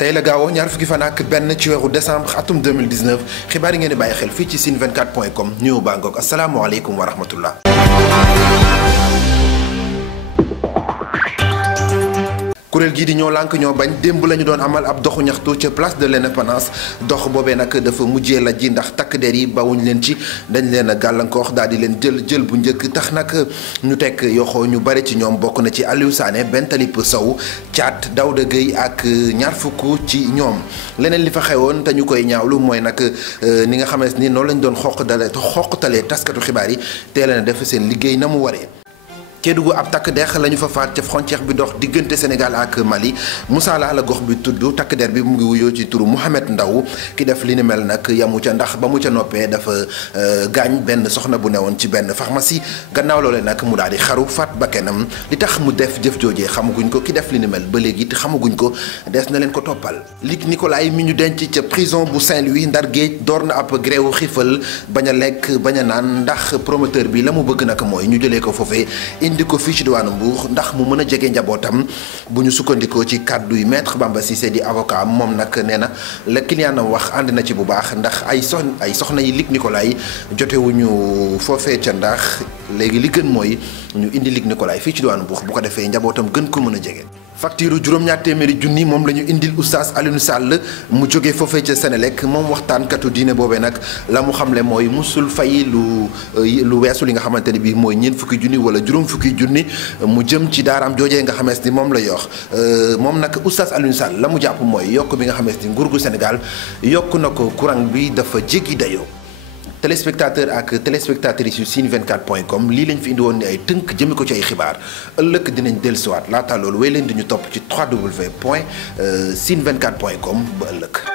tey la gaaw ñaar fukki fan ak benn ci weeru décembre atum 2019 xibaar yi ngeen di bàyyi xel fii ci sine24.com ñëw baa ngoog asalaamaaleykum wa rahmatullah. kuréel gii di ñoo lànk ñoo bañ démb la ñu doon amal ab doxu ñaxtu ca place de l'indépendance dox boobee nag dafa mujjee la ji ndax takk der yi bawuñ leen ci dañ leen a gàllankoor daal di leen jël bu njëkk tax nag ñu tekk yoxoo ñu bari ci ñoom bokk na ci Aliou Sané Bentalib Sow Thiat Daouda Gueye ak ñaar fukk ci ñoom leneen li fa xewoon te ñu koy ñaawlu mooy nag ni nga xamante ni noonu lañ doon xoqtalee taskatu xibaar yi teel na def seen liggéey na mu waree. Kédougou ab takk der la ñu fa faat ca frontière bi dox diggante Sénégal ak Mali Moussa la gox bi tudd takk der bi mu ngi wuyoo ci turu Mouhamed Ndaw ki def li ni mel nag yamu ca ndax ba mu ca noppee dafa gaañ benn soxna bu newoon ci benn pharmacie gannaaw loole nag mu daal di xaru faat bakkanam li tax mu def jëf joojee xamaguñ ko ki def li ni mel ba léegi it xamaguñ ko des na leen ko toppal. Luc Nicolaï mi ñu denc ca prison bu Saint-Louis Ndar Géej door na ab gréewu xiifal bañ a lekk bañ a naan ndax promoteur bi la mu bëgg nag mooy ñu jëlee ko foofee indi ko fii ci diwaanu Mbour ndax mu mën a jege njabootam bu ñu sukkandikoo ci kàddu yi maître Bamba Cissé di avocat moom nag nee na la client am wax ànd na ci bu baax ndax ay soxna yi Luc Nicolaï jotewuñu foofee ca ndax léegi li gën mooy ñu indi Luc Nicolaï fii ci diwaanu Mbour bu ko defee njabootam gën ko mën a jege. facture juróom-ñaar téeméeri junni moom la ñu indil oustaz Alioune Sall mu jógee foofee ca Sénélec moom waxtaankatu diine boobee nag la mu xamle mooy musul fay lu weesu li nga xamante ne bii mooy ñeent fukki junni wala juróom fukki junni mu jëm ci daaraam joojee nga xamees ni moom la yox moom nag oustaz Alioune Sall la mu jàpp mooy yokk bi nga xamees ni nguur gu Sénégal yokk na ko courant bi dafa jéggi dayoo. téléspectateur ak téléspectatrices yu sine24.com lii lañ fi indi woon ni ay tënk jëme ko ci ay xibaar ëllëg dinañ dellusiwaat laata loolu wéy leen di ñu topp ci www.sine24.com ba ëllëg.